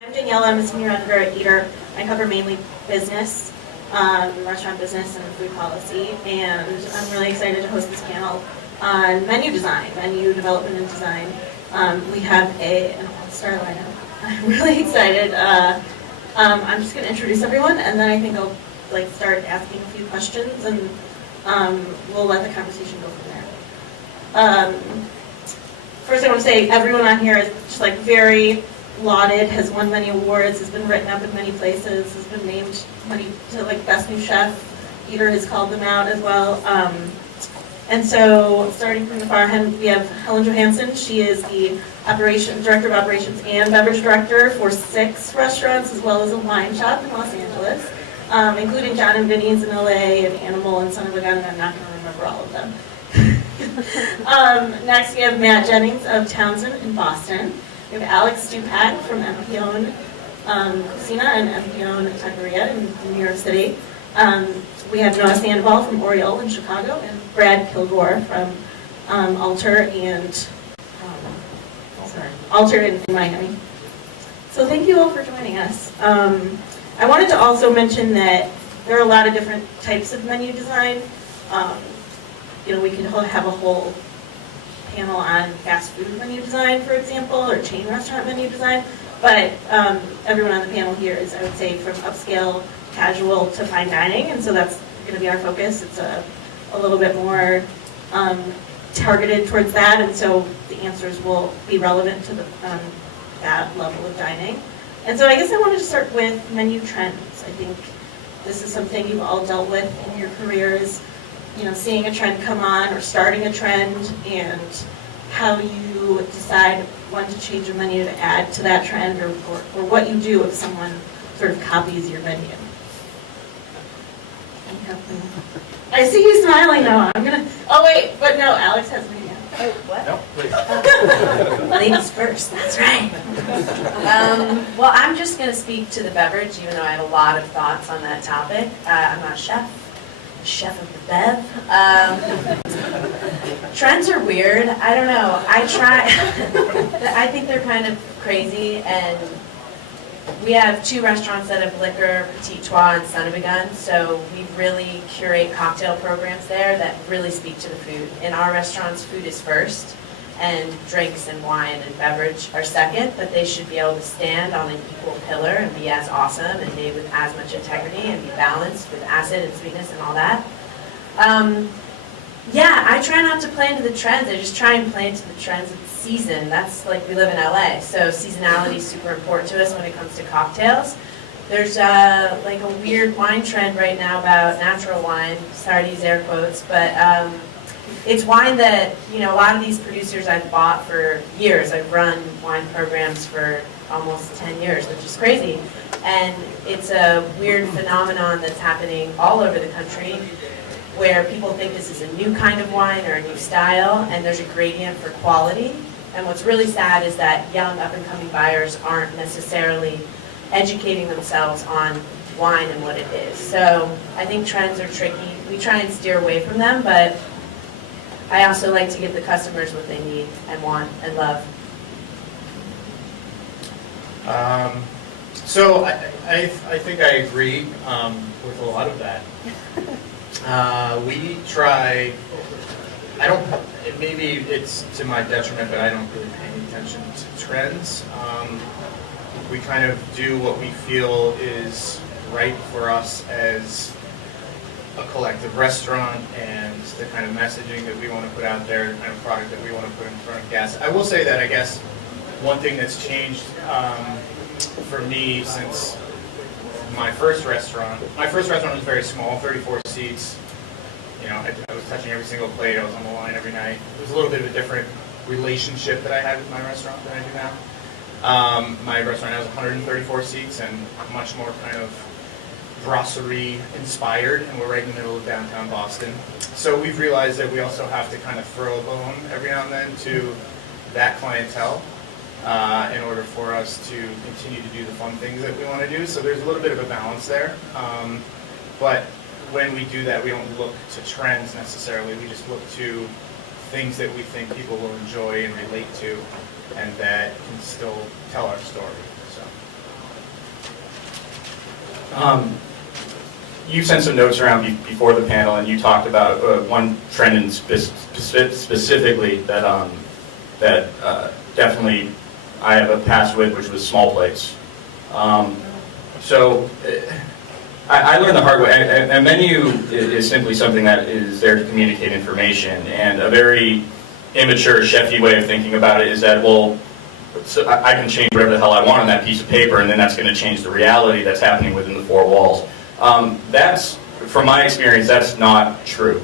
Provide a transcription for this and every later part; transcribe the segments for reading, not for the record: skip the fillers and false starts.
I'm Daniela. I'm a senior editor at Eater. I cover mainly business, restaurant business and food policy, and I'm really excited to host this panel on menu design, menu development and design. We have an all-star lineup. I'm really excited. I'm just going to introduce everyone, and then I think I'll start asking a few questions, and we'll let the conversation go from there. First, I want to say everyone on here is just very lauded, has won many awards, has been written up in many places, has been named to Best New Chef. Eater has called them out as well. And so, starting from the far end, we have Helen Johansson. She is the Director of Operations and Beverage Director for 6 restaurants, as well as a wine shop in Los Angeles, including John and Vinny's in LA, and Animal and Son of a Gun, and I'm not going to remember all of them. Next, we have Matt Jennings of Townsend in Boston. We have Alex Stupak from Empione Cucina and Empione Taqueria in New York City. We have Noah Sandoval from Oriole in Chicago, and Brad Kilgore from Alter in Miami. So thank you all for joining us. I wanted to also mention that there are a lot of different types of menu design. We could have a whole panel on fast food menu design, for example, or chain restaurant menu design, but everyone on the panel here is, I would say, from upscale, casual to fine dining, and so that's going to be our focus. It's a little bit more targeted towards that, and so the answers will be relevant to that level of dining. And so I guess I wanted to start with menu trends. I think this is something you've all dealt with in your careers, seeing a trend come on or starting a trend, and how you decide when to change a menu to add to that trend, or what you do if someone sort of copies your menu. I see you smiling now. Oh wait, but no, Alex has me. Oh, what? No, please. Ladies first, that's right. Well, I'm just going to speak to the beverage, even though I have a lot of thoughts on that topic. I'm not a chef. Chef of the Bev. Trends are weird. I don't know. I think they're kind of crazy, and we have 2 restaurants that have liquor, Petit Trois and Son of a Gun, so we really curate cocktail programs there that really speak to the food. In our restaurants, food is first, and drinks and wine and beverage are second, but they should be able to stand on an equal pillar and be as awesome and made with as much integrity and be balanced with acid and sweetness and all that. I try not to play into the trends. I just try and play into the trends of the season. That's we live in LA, so seasonality is super important to us when it comes to cocktails. There's a weird wine trend right now about natural wine. Sorry to use air quotes, but it's wine that, a lot of these producers I've bought for years. I've run wine programs for almost 10 years, which is crazy. And it's a weird phenomenon that's happening all over the country, where people think this is a new kind of wine or a new style, and there's a gradient for quality. And what's really sad is that young up-and-coming buyers aren't necessarily educating themselves on wine and what it is. So I think trends are tricky. We try and steer away from them, but I also like to give the customers what they need and want and love. So I think I agree with a lot of that. We try, maybe it's to my detriment, but I don't really pay any attention to trends. We kind of do what we feel is right for us as a collective restaurant, and the kind of messaging that we want to put out there, the kind of product that we want to put in front of guests. I will say that I guess one thing that's changed for me since my first restaurant was very small, 34 seats. I was touching every single plate, I was on the line every night. It was a little bit of a different relationship that I had with my restaurant than I do now. My restaurant has 134 seats and much more kind of brasserie inspired, and we're right in the middle of downtown Boston. So we've realized that we also have to kind of throw a bone every now and then to that clientele in order for us to continue to do the fun things that we want to do. So there's a little bit of a balance there. But when we do that, we don't look to trends necessarily. We just look to things that we think people will enjoy and relate to, and that can still tell our story. So You sent some notes around before the panel, and you talked about one trend in specifically that definitely I have a past with, which was small plates. So I learned the hard way. A menu is simply something that is there to communicate information, and a very immature, chefy way of thinking about it is that, well, so I can change whatever the hell I want on that piece of paper, and then that's going to change the reality that's happening within the four walls. That's, from my experience, that's not true.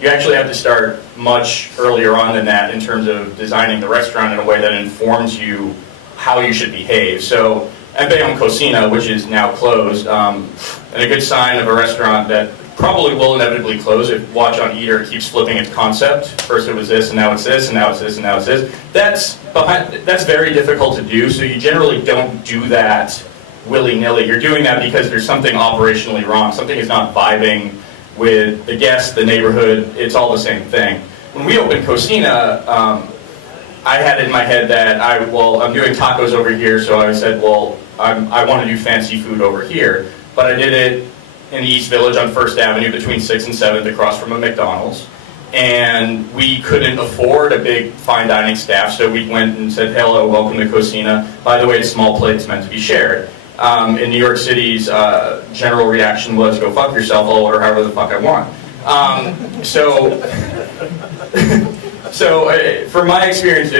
You actually have to start much earlier on than that in terms of designing the restaurant in a way that informs you how you should behave. So, Entre Cocina, which is now closed, and a good sign of a restaurant that probably will inevitably close. If watch on Eater, it keeps flipping its concept. First it was this, and now it's this, and now it's this, and now it's this. That's very difficult to do, so you generally don't do that willy-nilly. You're doing that because there's something operationally wrong. Something is not vibing with the guests, the neighborhood. It's all the same thing. When we opened Cocina, I had in my head that I'm doing tacos over here, so I said, well, I want to do fancy food over here. But I did it in the East Village on 1st Avenue between 6th and 7th across from a McDonald's. And we couldn't afford a big fine dining staff, so we went and said, hello, welcome to Cocina. By the way, it's small plates meant to be shared. In New York City's general reaction was, go fuck yourself, I'll order however the fuck I want. So from my experience,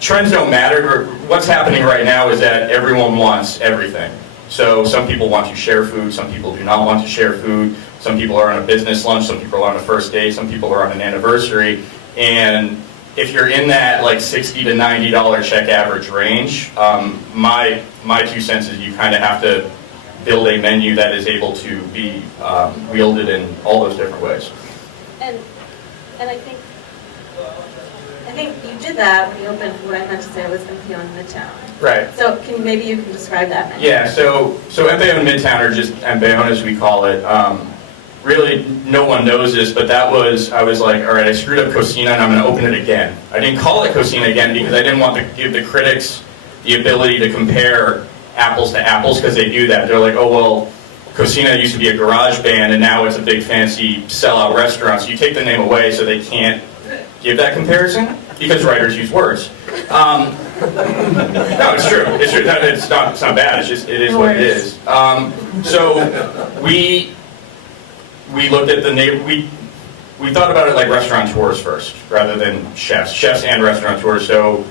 trends don't matter. What's happening right now is that everyone wants everything. So some people want to share food, some people do not want to share food, some people are on a business lunch, some people are on a first date, some people are on an anniversary, and if you're in that like $60 to $90 check average range, my 2 cents is you kind of have to build a menu that is able to be wielded in all those different ways. And I think you did that when you opened what I meant to say was Entre in Midtown. Right. So maybe you can describe that menu? Yeah, so Entre in Midtown, or just Entre as we call it, really no one knows this, but I was like, all right, I screwed up Cocina and I'm going to open it again. I didn't call it Cocina again because I didn't want to give the critics the ability to compare apples to apples, because they do that. They're like, oh, well, Cocina used to be a garage band and now it's a big fancy sellout restaurant. So you take the name away so they can't give that comparison because writers use words. No, it's true. It's true. It's not bad. It is what it is. So we looked at we thought about it like restaurateurs first rather than chefs and restaurateurs. So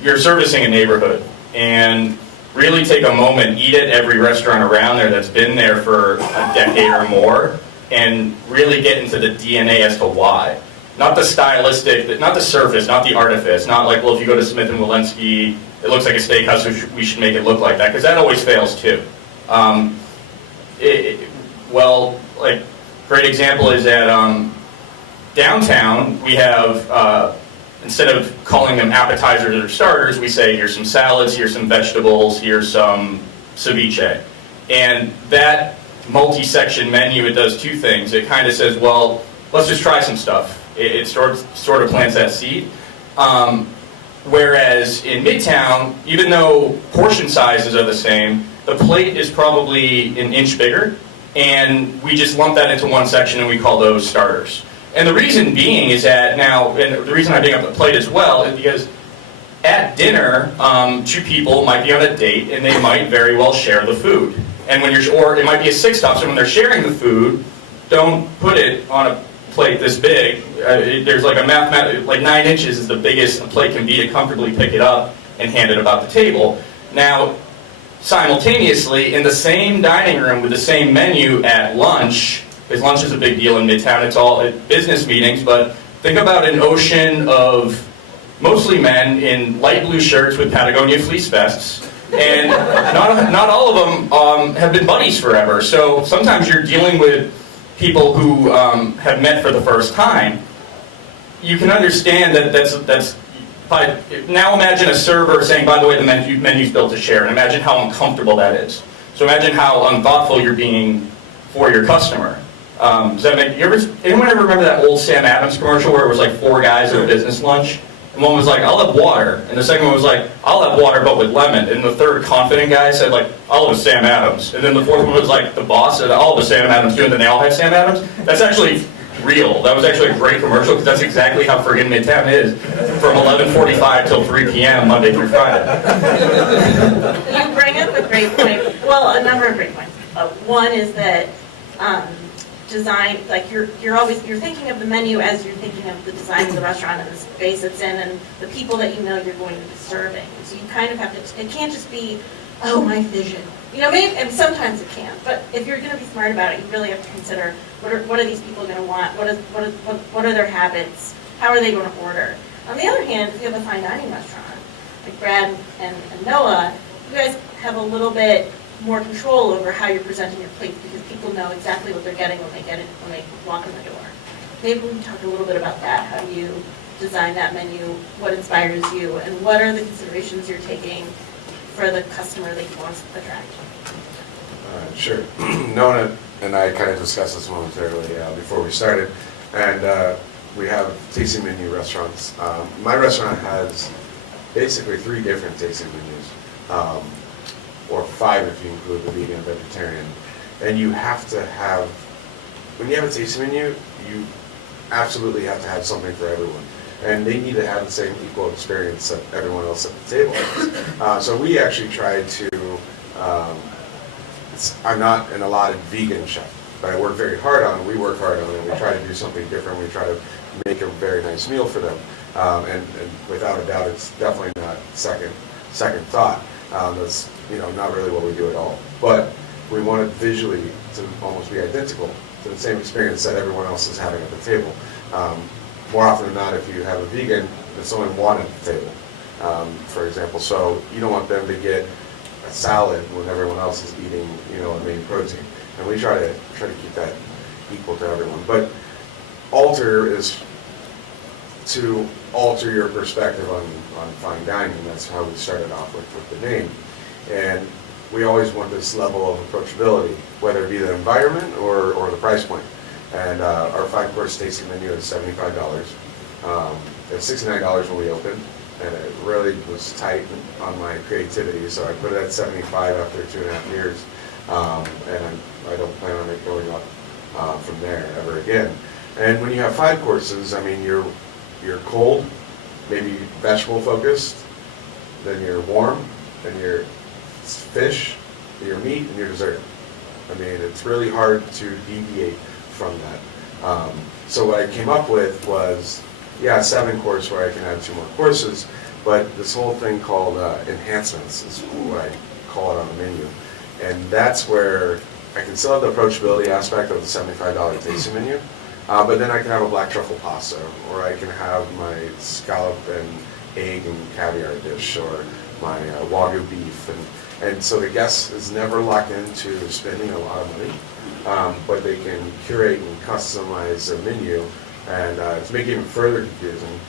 you're servicing a neighborhood, and really take a moment, eat at every restaurant around there that's been there for a decade or more, and really get into the DNA as to why. Not the stylistic, not the surface, not the artifice, not like, well, if you go to Smith & Walensky, it looks like a steakhouse, so we should make it look like that, because that always fails too. Great example is at downtown, we have, instead of calling them appetizers or starters, we say, here's some salads, here's some vegetables, here's some ceviche. And that multi-section menu, it does two things. It kind of says, well, let's just try some stuff. It sort of plants that seed. Whereas in Midtown, even though portion sizes are the same, the plate is probably an inch bigger, and we just lump that into one section and we call those starters. And the reason being is that now, and the reason I bring up the plate as well, is because at dinner, two people might be on a date and they might very well share the food. And or it might be a six-top, so when they're sharing the food, don't put it on a plate this big. There's like like 9 inches is the biggest a plate can be to comfortably pick it up and hand it about the table. Now, simultaneously, in the same dining room with the same menu at lunch, because lunch is a big deal in Midtown, it's all at business meetings, but think about an ocean of mostly men in light blue shirts with Patagonia fleece vests, and not all of them have been buddies forever. So sometimes you're dealing with people who have met for the first time. You can understand that that's now imagine a server saying, by the way, the menu's built to share, and imagine how uncomfortable that is. So imagine how unthoughtful you're being for your customer. Does that make anyone ever remember that old Sam Adams commercial where it was like 4 guys at a business lunch? And one was like, I'll have water. And the second one was like, I'll have water but with lemon. And the third confident guy said like, I'll have Sam Adams. And then the fourth one was like, the boss said, I'll have a Sam Adams too. And then they all had Sam Adams. That's actually real. That was actually a great commercial because that's exactly how friggin' Midtown is from 11:45 till 3 p.m. Monday through Friday. You bring up a great point. Well, a number of great points. One is that design, like you're thinking of the menu as you're thinking of the design of the restaurant and the space it's in and the people that you know you're going to be serving. So you kind of have to, it can't just be, oh, my vision. You know, maybe, and sometimes it can, but if you're going to be smart about it, you really have to consider what are these people going to want, what are their habits, how are they going to order. On the other hand, if you have a fine dining restaurant, like Brad and Noah, you guys have a little bit more control over how you're presenting your plates because people know exactly what they're getting when they walk in the door. Maybe we can talk a little bit about that. How do you design that menu? What inspires you? And what are the considerations you're taking for the customer that you want to attract? Sure. Nona and I kind of discussed this momentarily before we started. And we have tasting menu restaurants. My restaurant has basically 3 different tasting menus. Or 5 if you include the vegan and vegetarian. And you have to have, when you have a tasting menu, you absolutely have to have something for everyone. And they need to have the same equal experience that everyone else at the table has. So we actually try to, I'm not an allotted vegan chef, but I work very hard on it. We work hard on it. We try to do something different. We try to make a very nice meal for them. And without a doubt, it's definitely not second thought. That's not really what we do at all. But we want it visually to almost be identical to the same experience that everyone else is having at the table. More often than not, if you have a vegan, it's only one at the table, for example. So you don't want them to get a salad when everyone else is eating, a main protein. And we try to keep that equal to everyone. But alter is to alter your perspective on fine dining. That's how we started off with the name. And we always want this level of approachability, whether it be the environment or the price point. And our 5-course tasting menu is $75. It was $69 when we opened, and it really was tight on my creativity, so I put it at $75 after 2.5 years. And I don't plan on it going up from there ever again. And when you have 5 courses, I mean, you're cold, maybe vegetable focused, then you're warm, then you're fish, your meat, and your dessert. I mean, it's really hard to deviate from that. So what I came up with was, 7-course where I can add 2 more courses, but this whole thing called enhancements is what I call it on the menu. And that's where I can still have the approachability aspect of the $75 tasting menu, but then I can have a black truffle pasta, or I can have my scallop and egg and caviar dish, or my Wagyu beef. And so the guest is never locked into spending a lot of money, but they can curate and customize a menu. And to make it even further confusing,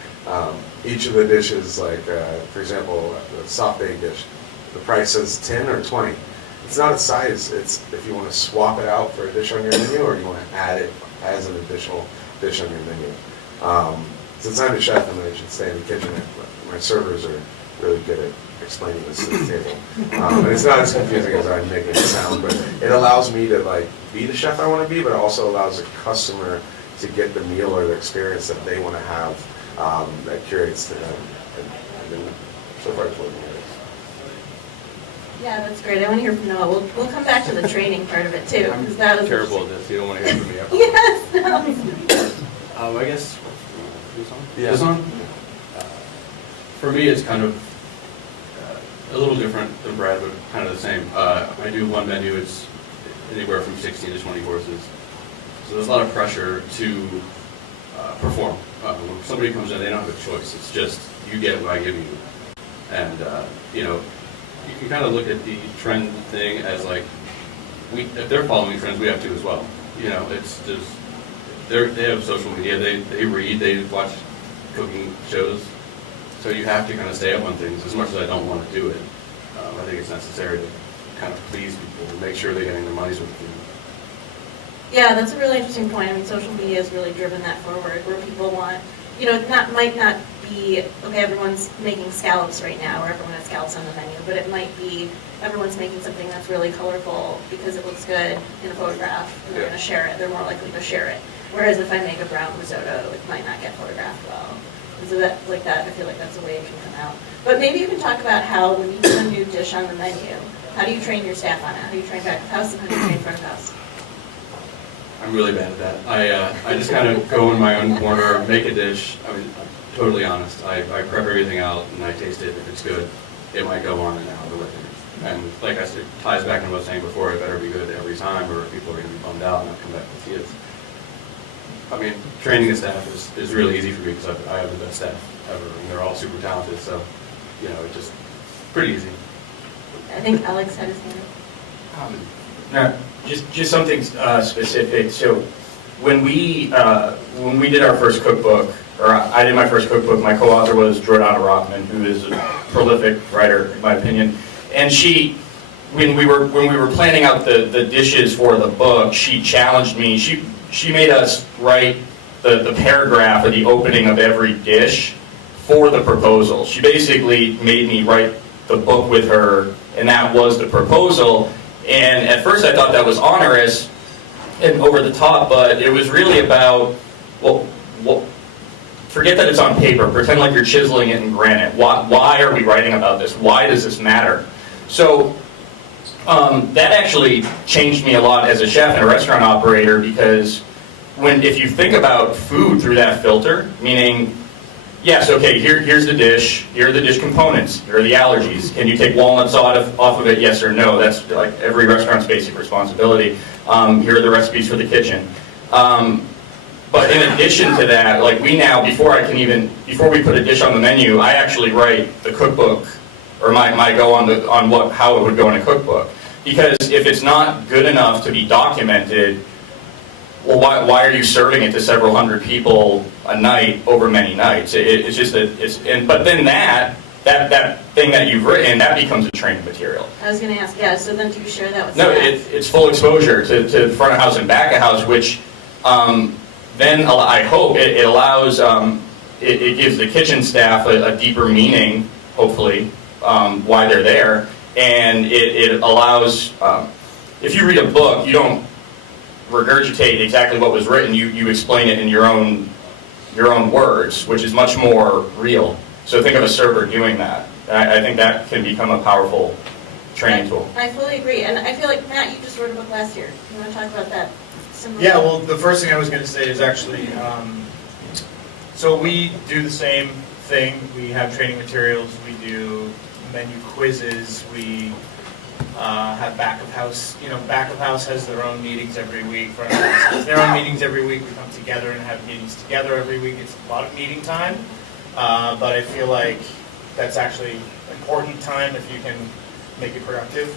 each of the dishes, like for example, the soft egg dish, the price says 10 or 20. It's not a size, it's if you want to swap it out for a dish on your menu, or you want to add it as an additional dish on your menu. Since I'm a chef and I should stay in the kitchen, my servers are really good at explaining this to the table. And it's not as confusing as I'm making it sound, but it allows me to be the chef I want to be, but it also allows the customer to get the meal or the experience that they want to have, that curates to them. And so far it's working. Yeah, that's great. I want to hear from Noah. We'll come back to the training part of it too, because that was Terrible at this. You don't want to hear from me. Yes, no. I guess. This on? Yeah. This on? For me, it's kind of a little different than Brad, but kind of the same. I do one menu. It's anywhere from 16 to 20 courses. So there's a lot of pressure to perform. When somebody comes in, they don't have a choice. It's just, you get what I give you. And, you can kind of look at the trend thing as if they're following trends, we have to as well. It's just, they have social media, they read, they watch cooking shows. So you have to kind of stay up on things. As much as I don't want to do it, I think it's necessary to kind of please people and make sure they're getting their money's worth. Yeah, that's a really interesting point. I mean, social media has really driven that forward, where people want might not be, okay, everyone's making scallops right now, or everyone has scallops on the menu, but it might be everyone's making something that's really colorful because it looks good in a photograph, and they're gonna share it, they're more likely to share it. Whereas if I make a brown risotto, it might not get photographed well. And so that, I feel like that's a way it can come out. But maybe you can talk about how, when you put a new dish on the menu, how do you train your staff on it? How do you train back of house, and how do you train front of house? I'm really bad at that. I just kind of go in my own corner, make a dish. I mean, I'm totally honest. I prep everything out and I taste it. If it's good, it might go on and out or whatever. And like I said, it ties back to what I was saying before, it better be good every time or people are going to be bummed out and not come back to see it. I mean, training the staff is really easy for me because I have the best staff ever and they're all super talented. So, it's just pretty easy. I think Alex had his hand up. No, just something specific. So when we did our first cookbook, or I did my first cookbook, my co-author was Jordana Rothman, who is a prolific writer, in my opinion. And when we were planning out the dishes for the book, she challenged me. She made us write the paragraph or the opening of every dish for the proposal. She basically made me write the book with her, and that was the proposal. And at first I thought that was onerous and over the top, but it was really about, forget that it's on paper, pretend like you're chiseling it in granite. Why are we writing about this? Why does this matter? So that actually changed me a lot as a chef and a restaurant operator, because if you think about food through that filter, meaning, yes, okay, here's the dish, here are the dish components, here are the allergies. Can you take walnuts off of it, yes or no? That's like every restaurant's basic responsibility. Here are the recipes for the kitchen. But in addition to that, like before we put a dish on the menu, I actually write the cookbook, or my go on how it would go in a cookbook. Because if it's not good enough to be documented, well, why are you serving it to several hundred people a night over many nights? It's just that but then that thing that you've written, that becomes a training material. I was going to ask, yeah, so then do you share that with No, staff? it's full exposure to front of house and back of house, which then I hope it allows, it gives the kitchen staff a deeper meaning, hopefully, why they're there. And it allows, if you read a book, you don't regurgitate exactly what was written, you explain it in your own words, which is much more real. So think of a server doing that. I think that can become a powerful training tool. I fully agree, and I feel like, Matt, you just wrote a book last year. You want to talk about that? Yeah, well, the first thing I was going to say is actually, so we do the same thing. We have training materials, we do menu quizzes, we have back of house. Back of house has their own meetings every week. Front of house has their own meetings every week. We come together and have meetings together every week. It's a lot of meeting time, but I feel like that's actually important time if you can make it productive.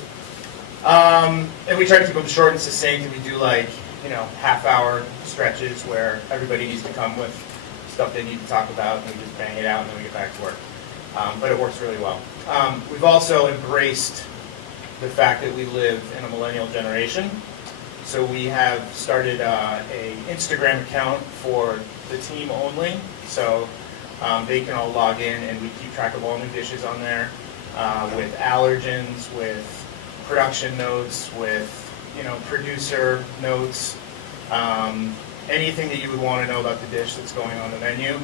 And we try to keep them short and succinct, and we do half-hour stretches where everybody needs to come with stuff they need to talk about, and we just bang it out, and then we get back to work. But it works really well. We've also embraced the fact that we live in a millennial generation. So we have started a Instagram account for the team only. So they can all log in, and we keep track of all new dishes on there with allergens, with production notes, with producer notes. Anything that you would want to know about the dish that's going on the menu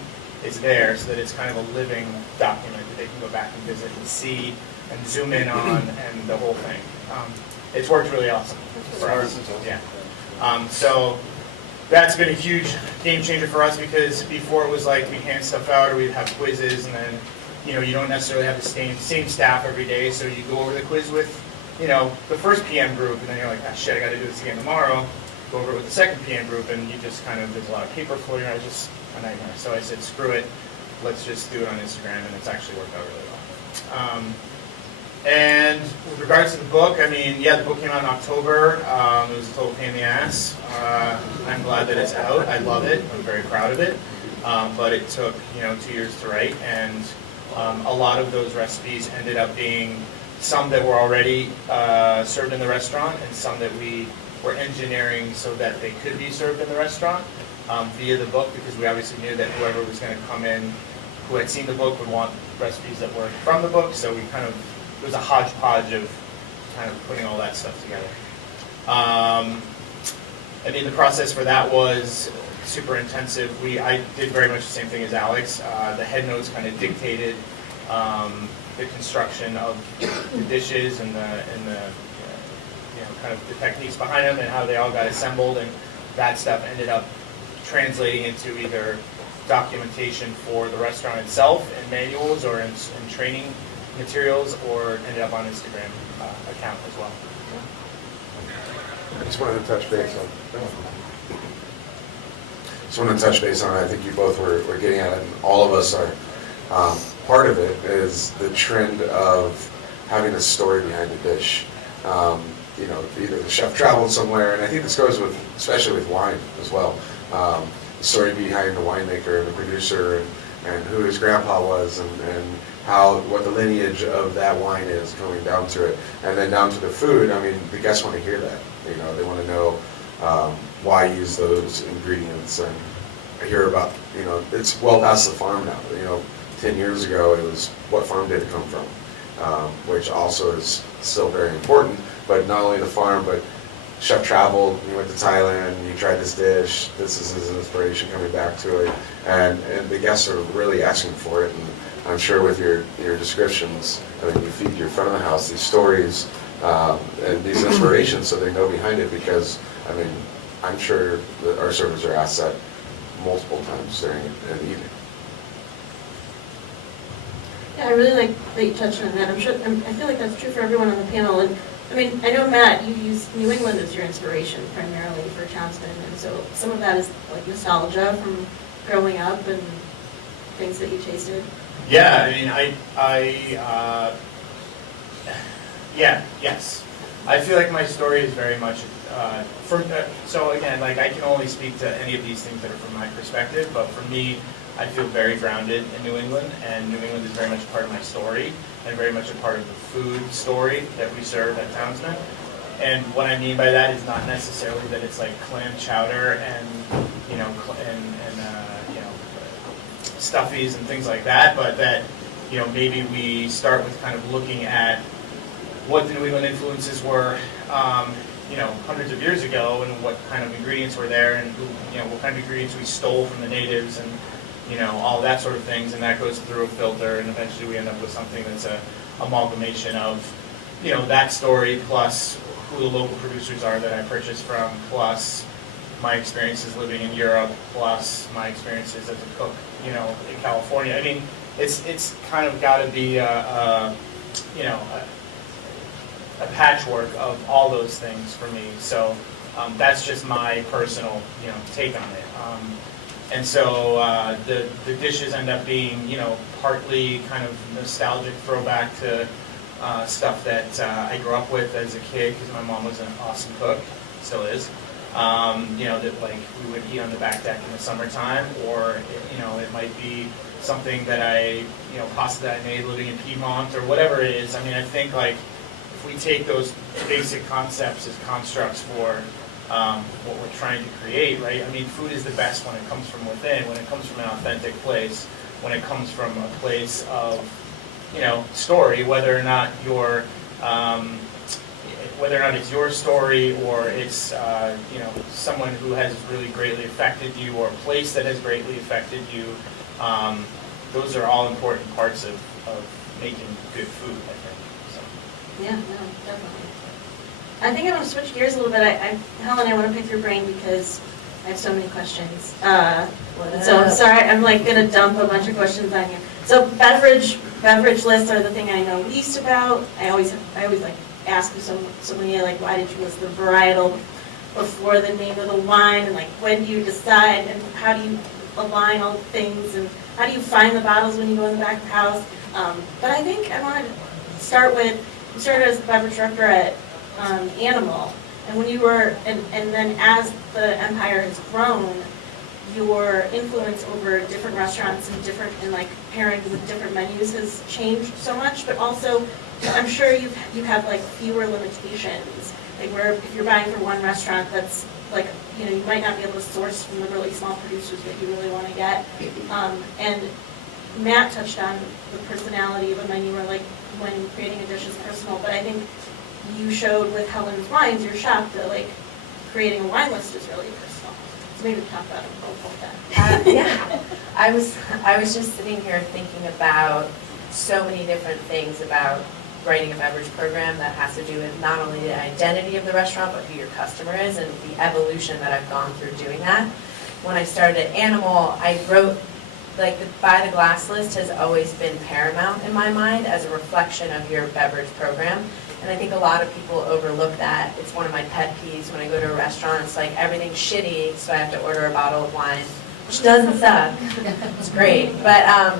is there, so that it's kind of a living document that they can go back and visit and see and zoom in on, and the whole thing. It's worked really awesome for us. Yeah. So that's been a huge game changer for us, because before it was like we'd hand stuff out or we'd have quizzes, and then you don't necessarily have the same staff every day, so you go over the quiz with the first PM group, and then you're like, ah, shit, I got to do this again tomorrow. Go over it with the second PM group, and you just there's a lot of paper floating around. It's just a nightmare. So I said, screw it, let's just do it on Instagram, and it's actually worked out really well. And with regards to the book, the book came out in October. It was a total pain in the ass. I'm glad that it's out. I love it. I'm very proud of it. But it took 2 years to write, and a lot of those recipes ended up being some that were already served in the restaurant, and some that we were engineering so that they could be served in the restaurant. via the book, because we obviously knew that whoever was going to come in who had seen the book would want recipes that were from the book, so it was a hodgepodge of kind of putting all that stuff together. I mean, the process for that was super intensive. I did very much the same thing as Alex. The head notes kind of dictated the construction of the dishes and the kind of the techniques behind them and how they all got assembled, and that stuff ended up translating into either documentation for the restaurant itself in manuals or in training materials, or ended up on Instagram account as well. I just wanted to touch base on. I think you both were getting at it, and all of us are. Part of it is the trend of having a story behind a dish. Either the chef traveled somewhere, and I think this goes with, especially with wine as well. The story behind the winemaker and the producer, and who his grandpa was, and what the lineage of that wine is going down to it, and then down to the food. I mean, the guests want to hear that. They want to know why use those ingredients, and I hear about, it's well past the farm now. 10 years ago, it was what farm did it come from, which also is still very important. But not only the farm, but chef traveled, he went to Thailand, he tried this dish, this is his inspiration coming back to it, and the guests are really asking for it. And I'm sure with your descriptions, you feed your front of the house these stories and these inspirations, so they know behind it, because, I'm sure that our servers are asked that multiple times during the evening. Yeah, I really like that you touched on that. I feel like that's true for everyone on the panel. And I know, Matt, you use New England as your inspiration primarily for Townsend, and so some of that is like nostalgia from growing up and things that you tasted. Yeah, yes. I feel like my story is very much so again, I can only speak to any of these things that are from my perspective, but for me, I feel very grounded in New England, and New England is very much a part of my story, and very much a part of the food story that we serve at Townsend. And what I mean by that is not necessarily that it's like clam chowder and stuffies and things like that, but that maybe we start with kind of looking at what the New England influences were, hundreds of years ago, and what kind of ingredients were there, and what kind of ingredients we stole from the natives, and all that sort of things, and that goes through a filter, and eventually we end up with something that's a amalgamation of that story, plus who the local producers are that I purchase from, plus my experiences living in Europe, plus my experiences as a cook, in California. It's kind of got to be a patchwork of all those things for me. So that's just my personal, take on it. And so the dishes end up being, partly kind of nostalgic throwback to stuff that I grew up with as a kid, because my mom was an awesome cook, still is. That we would eat on the back deck in the summertime, or it might be something that pasta that I made living in Piedmont, or whatever it is. I think if we take those basic concepts as constructs for what we're trying to create, right? Food is the best when it comes from within, when it comes from an authentic place, when it comes from a place of, story, whether or not it's your story, or it's, someone who has really greatly affected you, or a place that has greatly affected you. Those are all important parts of making good food, I think. So. Yeah, no, definitely. I think I want to switch gears a little bit. Helen, I want to pick your brain because I have so many questions. So I'm sorry, I'm going to dump a bunch of questions on you. So beverage lists are the thing I know least about. I always ask somebody why did you list the varietal before the name of the wine, and when do you decide, and how do you align all the things, and how do you find the bottles when you go in the back of the house? But I think I want to start with, you started as the beverage director at Animal, and when you were, and then as the empire has grown, your influence over different restaurants and like pairing with different menus has changed so much, but also I'm sure you have like fewer limitations. Like where if you're buying for one restaurant, that's like, you know, you might not be able to source from the really small producers that you really want to get. And Matt touched on the personality of a menu, or like when creating a dish is personal, but I think you showed with Helen's Wines, your shop, that like creating a wine list is really personal. So maybe talk about both that. Yeah, I was just sitting here thinking about so many different things about writing a beverage program that has to do with not only the identity of the restaurant, but who your customer is, and the evolution that I've gone through doing that. When I started at Animal, I wrote, like, the By the Glass list has always been paramount in my mind as a reflection of your beverage program. And I think a lot of people overlook that. It's one of my pet peeves when I go to a restaurant. It's like everything's shitty, so I have to order a bottle of wine, which doesn't suck. It's great. But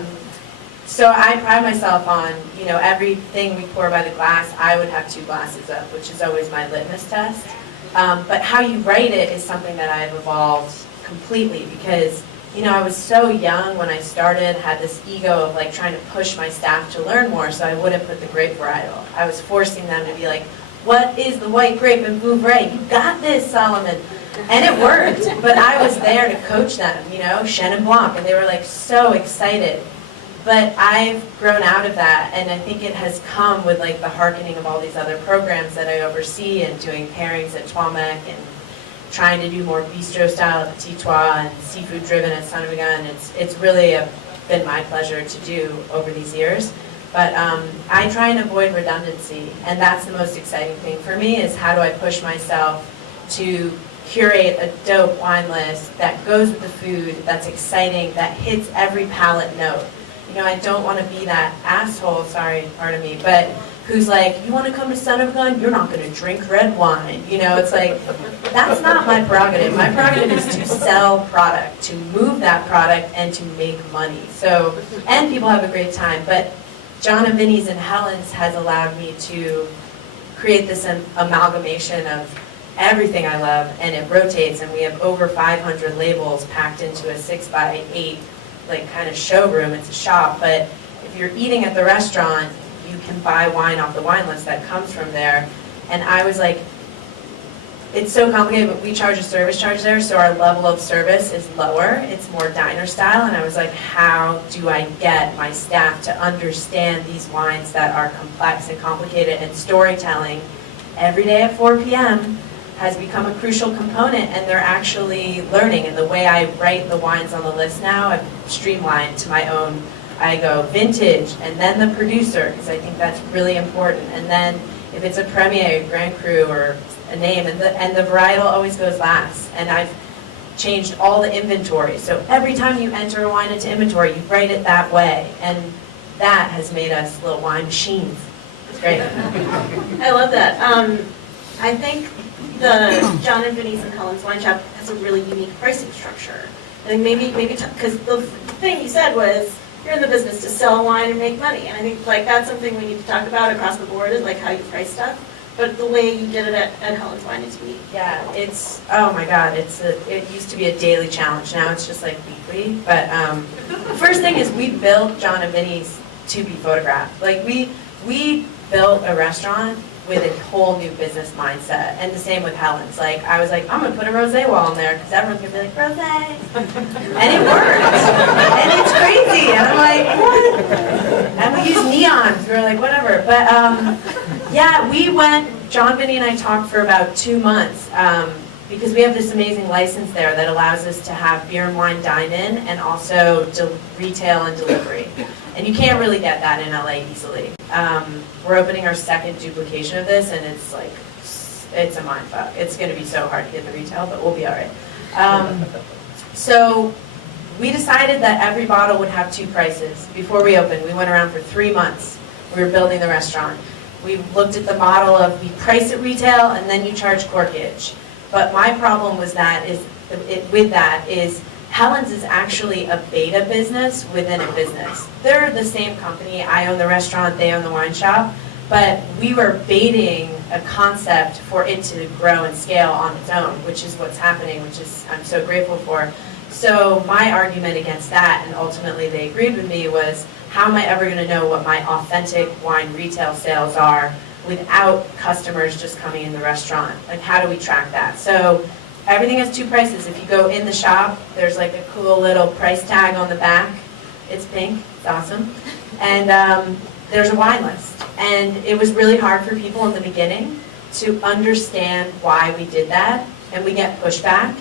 so I pride myself on, you know, everything we pour by the glass, I would have 2 glasses of, which is always my litmus test. But how you write it is something that I've evolved completely, because, you know, I was so young when I started, had this ego of like trying to push my staff to learn more, so I wouldn't put the grape varietal. I was forcing them to be like, what is the white grape in Beverage? You got this, Solomon. And it worked, but I was there to coach them, you know, Chenin Blanc, and they were like so excited. But I've grown out of that, and I think it has come with like the hearkening of all these other programs that I oversee, and doing pairings at Twalmec, and trying to do more bistro style at Petit Trois and seafood driven at Son of a Gun. It's really been my pleasure to do over these years. But I try and avoid redundancy, and that's the most exciting thing for me, is how do I push myself to curate a dope wine list that goes with the food, that's exciting, that hits every palate note. You know, I don't want to be that asshole, sorry, pardon me, but who's like, you want to come to Son of a Gun? You're not going to drink red wine. You know, it's like, that's not my prerogative. My prerogative is to sell product, to move that product, and to make money. So, and people have a great time. But John and Vinny's and Helen's has allowed me to create this amalgamation of everything I love, and it rotates, and we have over 500 labels packed into a 6x8 like kind of showroom. It's a shop, but if you're eating at the restaurant, you can buy wine off the wine list that comes from there. And I was like, it's so complicated, but we charge a service charge there, so our level of service is lower. It's more diner style, and I was like, how do I get my staff to understand these wines that are complex and complicated, and storytelling every day at 4 p.m. has become a crucial component, and they're actually learning. And the way I write the wines on the list now, I've streamlined to my own. I go vintage, and then the producer, because I think that's really important. And then if it's a Premier, Grand Cru, or a name, and the varietal always goes last. And I've changed all the inventory. So every time you enter a wine into inventory, you write it that way. And that has made us little wine machines. It's great. I love that. I think the John and Vinny's and Helen's Wine Shop has a really unique pricing structure. I think maybe because the thing you said was you're in the business to sell wine and make money, and I think like that's something we need to talk about across the board, is like how you price stuff. But the way you did it at Helen's Wine is unique. Yeah, it's, oh my God, it used to be a daily challenge. Now it's just like weekly. But the first thing is we built John and Vinny's to be photographed. Like we built a restaurant with a whole new business mindset. And the same with Helen's. Like, I was like, I'm going to put a rosé wall in there, because everyone's going to be like, rosé. And it worked. And it's crazy. And I'm like, what? And we use neons. We were like, whatever. But yeah, John, Vinny, and I talked for about 2 months, because we have this amazing license there that allows us to have beer and wine dine-in, and also retail and delivery. And you can't really get that in LA easily. We're opening our second duplication of this, and it's like, it's a mindfuck. It's going to be so hard to get the retail, but we'll be all right. So we decided that every bottle would have 2 prices. Before we opened, we went around for 3 months. We were building the restaurant. We looked at the model of we price at retail, and then you charge corkage. But my problem with that is Helen's is actually a beta business within a business. They're the same company. I own the restaurant, they own the wine shop, but we were baiting a concept for it to grow and scale on its own, which is what's happening, which is I'm so grateful for. So my argument against that, and ultimately they agreed with me, was how am I ever going to know what my authentic wine retail sales are without customers just coming in the restaurant? Like, how do we track that? So everything has two prices. If you go in the shop, there's like a cool little price tag on the back. It's pink, it's awesome. And there's a wine list. And it was really hard for people in the beginning to understand why we did that. And we get pushback.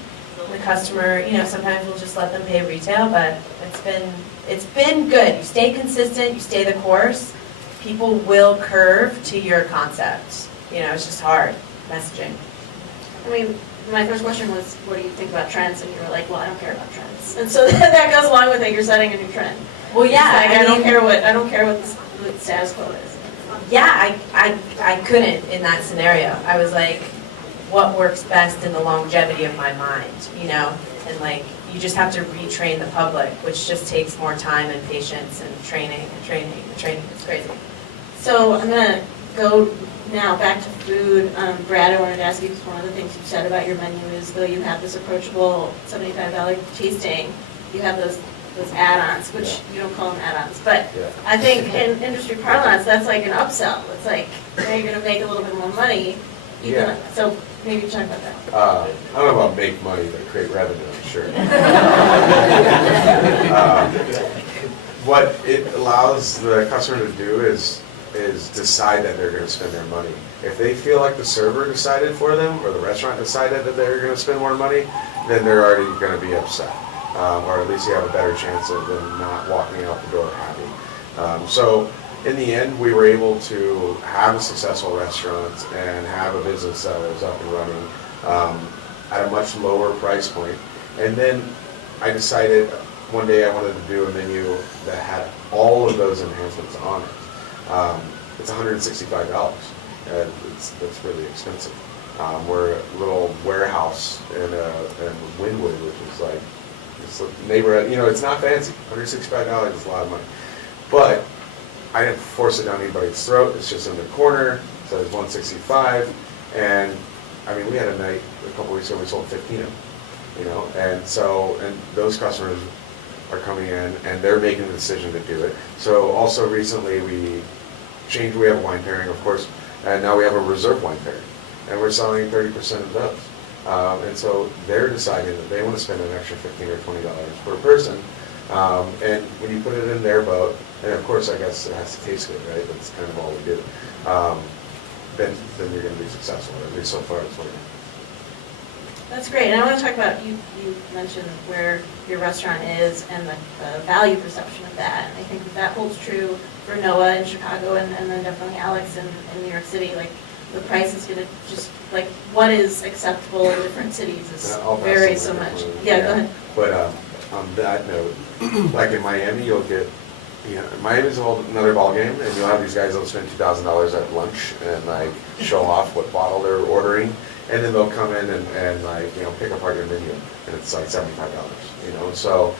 The customer, you know, sometimes we'll just let them pay retail, but it's been good. You stay consistent, you stay the course. People will curve to your concept. You know, it's just hard messaging. I mean, my first question was, what do you think about trends? And you were like, well, I don't care about trends. And so that goes along with it. You're setting a new trend. Well, yeah, It's like, I don't care what the status quo is. Yeah, I couldn't in that scenario. I was like, what works best in the longevity of my mind, you know? And like, you just have to retrain the public, which just takes more time and patience and training and training and training. It's crazy. So I'm gonna go now back to food. Brad, I wanted to ask you, because one of the things you said about your menu is, though you have this approachable $75 tasting, you have those add-ons, which you don't call them add-ons, but Yeah. I think in industry parlance, that's like an upsell. It's like, now you're gonna make a little bit more money. Yeah. So maybe talk about that. I don't know about make money, but create revenue, I'm sure. What it allows the customer to do is decide that they're gonna spend their money. If they feel like the server decided for them, or the restaurant decided that they're gonna spend more money, then they're already gonna be upset. Or at least you have a better chance of them not walking out the door happy. So in the end, we were able to have a successful restaurant and have a business that was up and running at a much lower price point. And then I decided one day I wanted to do a menu that had all of those enhancements on it. It's $165. And that's really expensive. We're a little warehouse in Wynwood, which is like, it's a neighborhood, you know, it's not fancy. $165 is a lot of money. But I didn't force it down anybody's throat. It's just in the corner. It says $165. And I mean, we had a night a couple weeks ago, we sold 15 of them, you know, and those customers are coming in and they're making the decision to do it. So also recently we have a wine pairing, of course, and now we have a reserve wine pairing, and we're selling 30% of those. And so they're deciding that they want to spend an extra $15 or $20 per person. And when you put it in their boat, and of course I guess it has to taste good, right? That's kind of all we do. Then you're going to be successful, or at least so far it's working. That's great. And I want to talk about, you mentioned where your restaurant is and the value perception of that. And I think that holds true for Noah in Chicago and then definitely Alex in New York City. Like, the price is going to just, like, what is acceptable in different cities is varies so much. Yeah, go ahead. But on that note, like in Miami, you'll get, Miami's another ball game, and you'll have these guys that'll spend $2,000 at lunch and like show off what bottle they're ordering, and then they'll come in and like, pick apart your menu, and it's like $75, So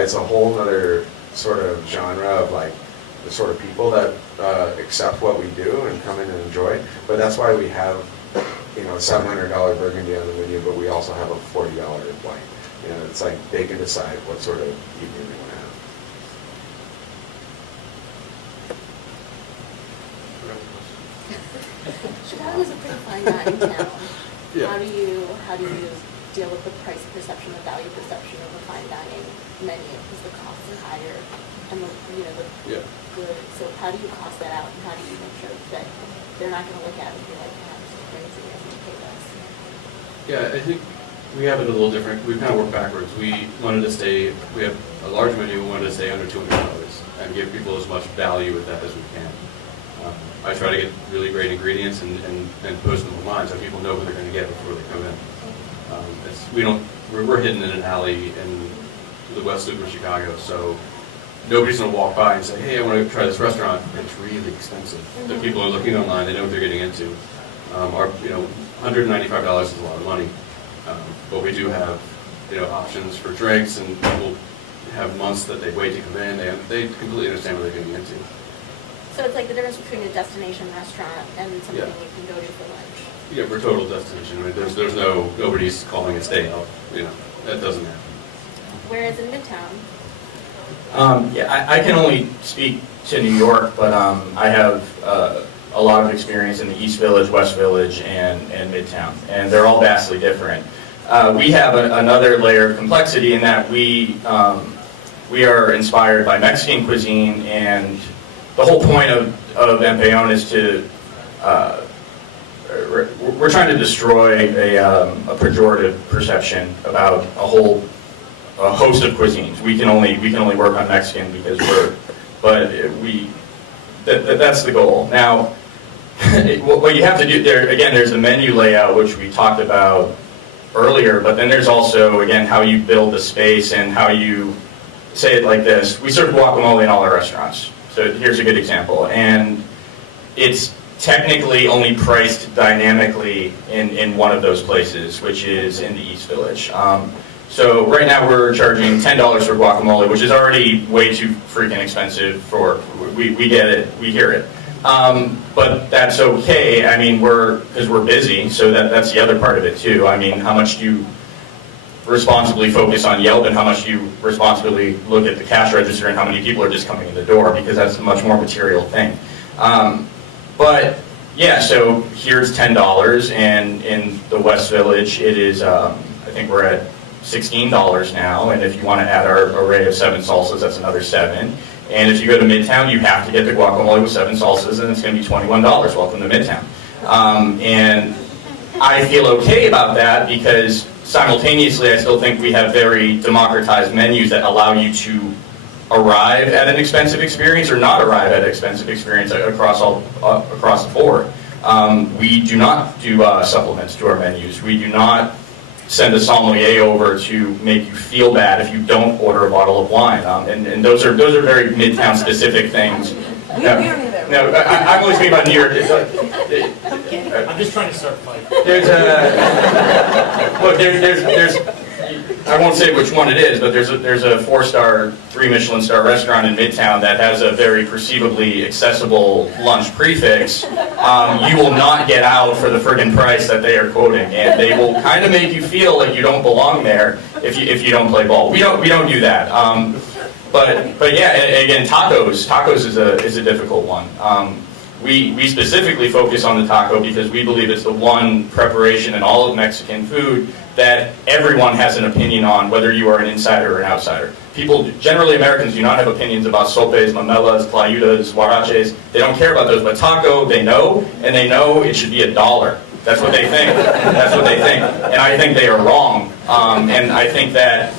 it's a whole other sort of genre of like the sort of people that accept what we do and come in and enjoy. But that's why we have, a $700 burgundy on the menu, but we also have a $40 wine. It's like they can decide what sort of evening they want to have. Chicago's a pretty fine dining town. Yeah. How do you deal with the price perception, the value perception of a fine dining menu? Because the costs are higher and the good. So how do you cost that out, and how do you make sure that they're not going to look at it and be like, "Oh, this is crazy, I'm going to pay this"? Yeah, I think we have it a little different. We kind of work backwards. We have a large menu, we wanted to stay under $200 and give people as much value with that as we can. I try to get really great ingredients and post them online so people know what they're going to get before they come in. We're hidden in an alley in the West Loop of Chicago, so nobody's going to walk by and say, "Hey, I want to try this restaurant." It's really expensive. The people are looking online; they know what they're getting into. $195 is a lot of money, but we do have options for drinks, and people have months that they wait to come in. They completely understand what they're getting into. So it's like the difference between a destination restaurant and something Yeah. you can go to for lunch. Yeah, we're total destination. I mean, nobody's calling a stay out. That doesn't happen. Whereas in Midtown, Yeah, I can only speak to New York, but I have a lot of experience in the East Village, West Village, and Midtown, and they're all vastly different. We have another layer of complexity in that we are inspired by Mexican cuisine, and the whole point of Empeon is to we're trying to destroy a pejorative perception about a host of cuisines. We can only work on Mexican because that's the goal. Now, what you have to do there, again, there's the menu layout, which we talked about earlier, but then there's also, again, how you build the space and how you say it like this. We serve guacamole in all our restaurants. So here's a good example. And it's technically only priced dynamically in one of those places, which is in the East Village. So right now we're charging $10 for guacamole, which is already way too freaking expensive we get it, we hear it. But that's okay, I mean, because we're busy, so that's the other part of it too. I mean, how much do you responsibly focus on Yelp and how much do you responsibly look at the cash register and how many people are just coming in the door, because that's a much more material thing. But yeah, so here's $10, and in the West Village it is, I think we're at $16 now, and if you want to add our array of 7 salsas, that's another $7. And if you go to Midtown, you have to get the guacamole with 7 salsas, and it's going to be $21. Welcome to Midtown. And I feel okay about that because simultaneously I still think we have very democratized menus that allow you to arrive at an expensive experience or not arrive at an expensive experience across the board. We do not do supplements to our menus. We do not send a sommelier over to make you feel bad if you don't order a bottle of wine. And those are very Midtown specific things. No, I'm only speaking about New York. I'm just trying to start a fight. There's I won't say which one it is, but there's a 4-star, 3 Michelin star restaurant in Midtown that has a very perceivably accessible lunch prefix. You will not get out for the friggin' price that they are quoting, and they will kind of make you feel like you don't belong there if you don't play ball. We don't do that. But yeah, again, tacos is a difficult one. We specifically focus on the taco because we believe it's the one preparation in all of Mexican food that everyone has an opinion on, whether you are an insider or an outsider. People, generally Americans, do not have opinions about sopes, mamelas, clayudas, huaraches. They don't care about those, but taco, they know, and they know it should be $1. That's what they think. That's what they think. And I think they are wrong. And I think that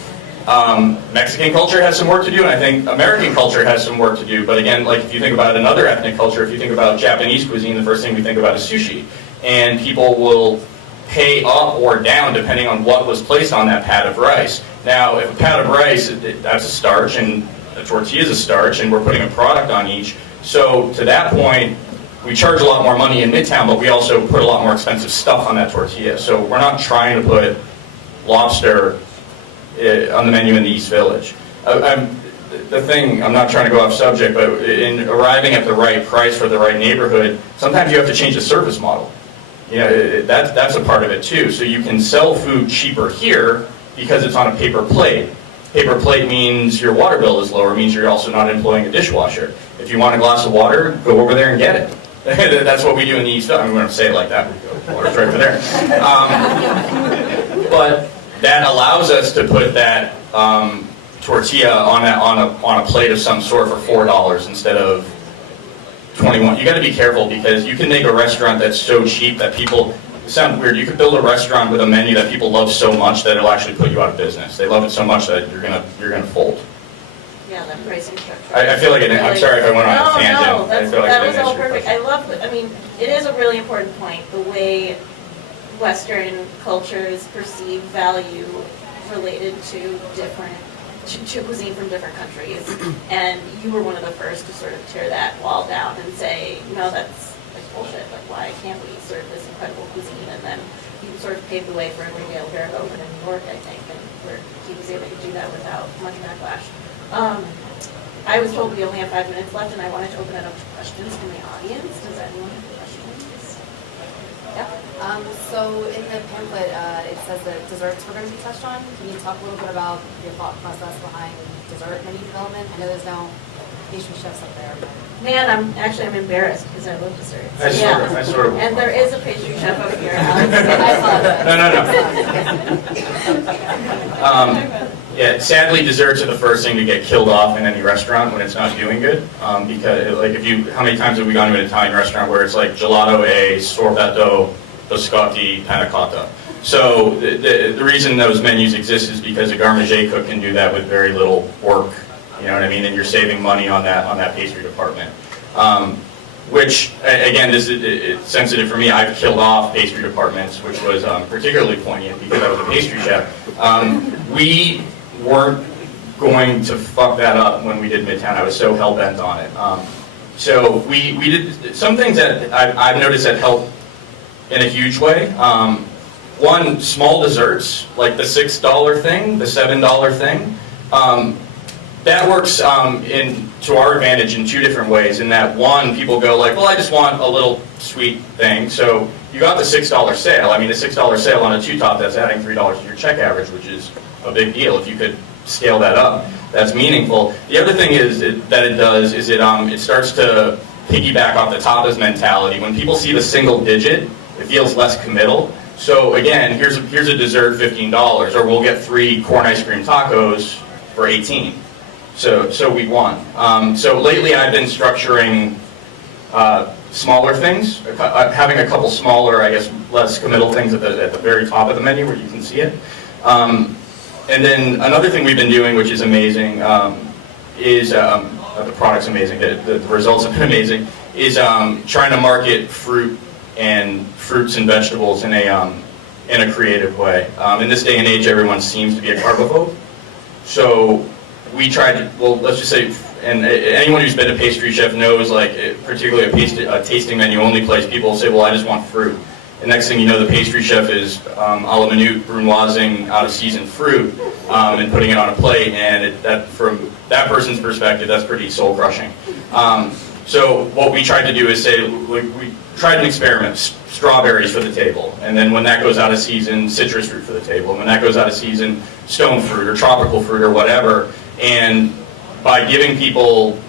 Mexican culture has some work to do, and I think American culture has some work to do. But again, like if you think about another ethnic culture, if you think about Japanese cuisine, the first thing we think about is sushi. And people will pay up or down depending on what was placed on that pat of rice. Now, if a pat of rice, that's a starch, and a tortilla is a starch, and we're putting a product on each. So to that point, we charge a lot more money in Midtown, but we also put a lot more expensive stuff on that tortilla. So we're not trying to put lobster on the menu in the East Village. The thing, I'm not trying to go off subject, but in arriving at the right price for the right neighborhood, sometimes you have to change the service model. You know, that's a part of it too. So you can sell food cheaper here because it's on a paper plate. Paper plate means your water bill is lower, means you're also not employing a dishwasher. If you want a glass of water, go over there and get it. That's what we do in the East Village. I mean, we don't say it like that, water's right over there. But that allows us to put that tortilla on a plate of some sort for $4 instead of $21. You got to be careful because you can make a restaurant that's so cheap that people sound weird. You could build a restaurant with a menu that people love so much that it'll actually put you out of business. They love it so much that you're gonna fold. Yeah, that pricing structure. I feel like I'm sorry if I went on a tangent. No, I feel like that I was didn't all answer your perfect. question. I love it. I mean, it is a really important point, the way Western cultures perceive value related to to cuisine from different countries. And you were one of the first to sort of tear that wall down and say, no, that's like bullshit. Like, why can't we serve this incredible cuisine? And then you sort of paved the way for Enrique Olvera to open in New York, I think, and where he was able to do that without much backlash. I was told we only have 5 minutes left, and I wanted to open it up to questions from the audience. Does anyone have questions? So in the pamphlet, it says that desserts were going to be touched on. Can you talk a little bit about your thought process behind dessert menu development? I know there's no pastry chefs up there, but. Man, I'm embarrassed because I love desserts. I sort of. And there is a pastry chef over here, Alex. No. Yeah, sadly, desserts are the first thing to get killed off in any restaurant when it's not doing good. Because, like, how many times have we gone to an Italian restaurant where it's like gelato a sorbetto, biscotti, panna cotta? So the reason those menus exist is because a garmager cook can do that with very little work. You know what I mean? And you're saving money on that pastry department. Which, again, it's sensitive for me. I've killed off pastry departments, which was particularly poignant because I was a pastry chef. We weren't going to fuck that up when we did Midtown. I was so hell-bent on it. So we did some things that I've noticed that help in a huge way. One, small desserts, like the $6 thing, the $7 thing. That works to our advantage in two different ways. In that, one, people go like, well, I just want a little sweet thing. So you got the $6 sale. I mean, a $6 sale on a two-top, that's adding $3 to your check average, which is a big deal. If you could scale that up, that's meaningful. The other thing is it starts to piggyback off the tapas mentality. When people see the single digit, it feels less committal. So again, here's a dessert, $15, or we'll get 3 corn ice cream tacos for $18. So we won. So lately I've been structuring smaller things, having a couple smaller, I guess, less committal things at the very top of the menu where you can see it. And then another thing we've been doing, which is amazing, is the product's amazing, the results have been amazing, is trying to market fruits and vegetables in a creative way. In this day and age, everyone seems to be a carbophobe. So we tried to, well, let's just say, and anyone who's been a pastry chef knows, like, particularly a tasting menu only place, people will say, well, I just want fruit. And next thing you know, the pastry chef is a la minute brunoising out of seasoned fruit and putting it on a plate, and that from that person's perspective, that's pretty soul crushing. So what we tried to do is say, we tried an experiment, strawberries for the table, and then when that goes out of season, citrus fruit for the table, and when that goes out of season, stone fruit or tropical fruit or whatever. And by giving people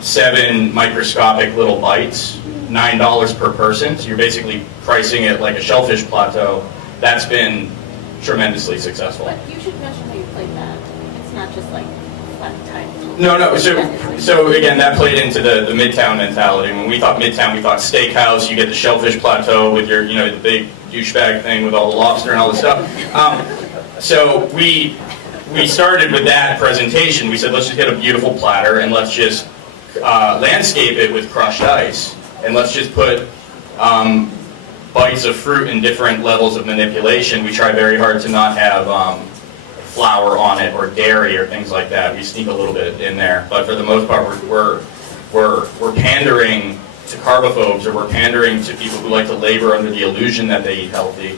7 microscopic little bites, $9 per person, so you're basically pricing it like a shellfish plateau, that's been tremendously successful. But you should mention how you played that. It's not just like flat time. No. So again, that played into the Midtown mentality. When we thought Midtown, we thought steakhouse. You get the shellfish plateau with your, the big douchebag thing with all the lobster and all this stuff. So we started with that presentation. We said, let's just get a beautiful platter and let's just landscape it with crushed ice, and let's just put bites of fruit in different levels of manipulation. We try very hard to not have flour on it or dairy or things like that. We sneak a little bit in there, but for the most part, we're pandering to carbophobes, or we're pandering to people who like to labor under the illusion that they eat healthy,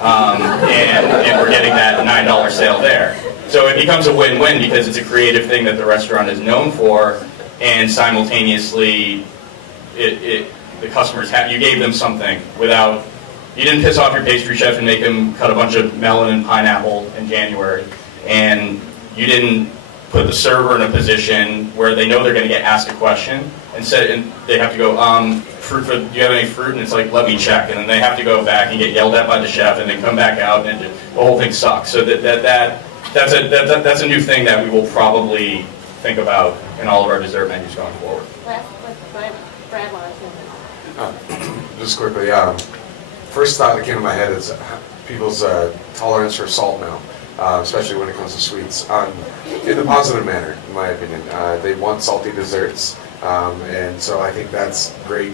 and we're getting that $9 sale there. So it becomes a win-win because it's a creative thing that the restaurant is known for, and simultaneously, the customers you gave them something without. You didn't piss off your pastry chef and make him cut a bunch of melon and pineapple in January, and you didn't put the server in a position where they know they're going to get asked a question and they have to go, fruit do you have any fruit? And it's like, let me check, and then they have to go back and get yelled at by the chef, and then come back out, and the whole thing sucks. So that's a new thing that we will probably think about in all of our dessert menus going forward. Brad wanted to. Just quickly, first thought that came to my head is people's tolerance for salt now, especially when it comes to sweets, in a positive manner, in my opinion. They want salty desserts, and so I think that's great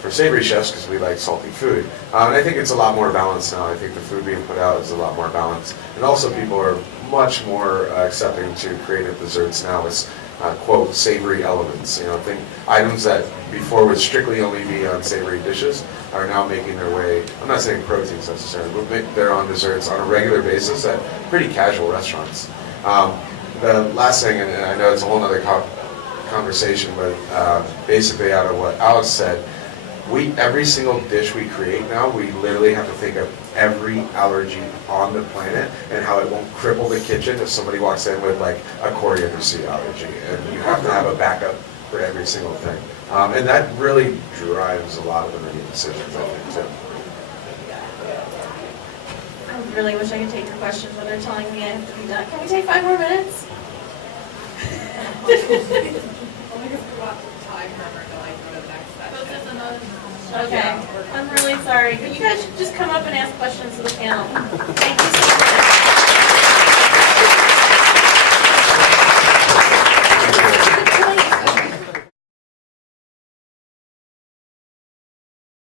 for savory chefs because we like salty food. And I think it's a lot more balanced now. I think the food being put out is a lot more balanced. And also people are much more accepting to creative desserts now with, quote, savory elements. Think items that before would strictly only be on savory dishes are now making their way, I'm not saying proteins necessarily, but make their own desserts on a regular basis at pretty casual restaurants. The last thing, and I know it's a whole other conversation, but basically out of what Alex said, every single dish we create now, we literally have to think of every allergy on the planet and how it won't cripple the kitchen if somebody walks in with like a coriander seed allergy. And you have to have a backup for every single thing. And that really drives a lot of the menu decisions, I think, too. I really wish I could take your questions, but they're telling me I have to be done. Can we take 5 more minutes? Okay, I'm really sorry, but you guys should just come up and ask questions to the panel. Thank you so much.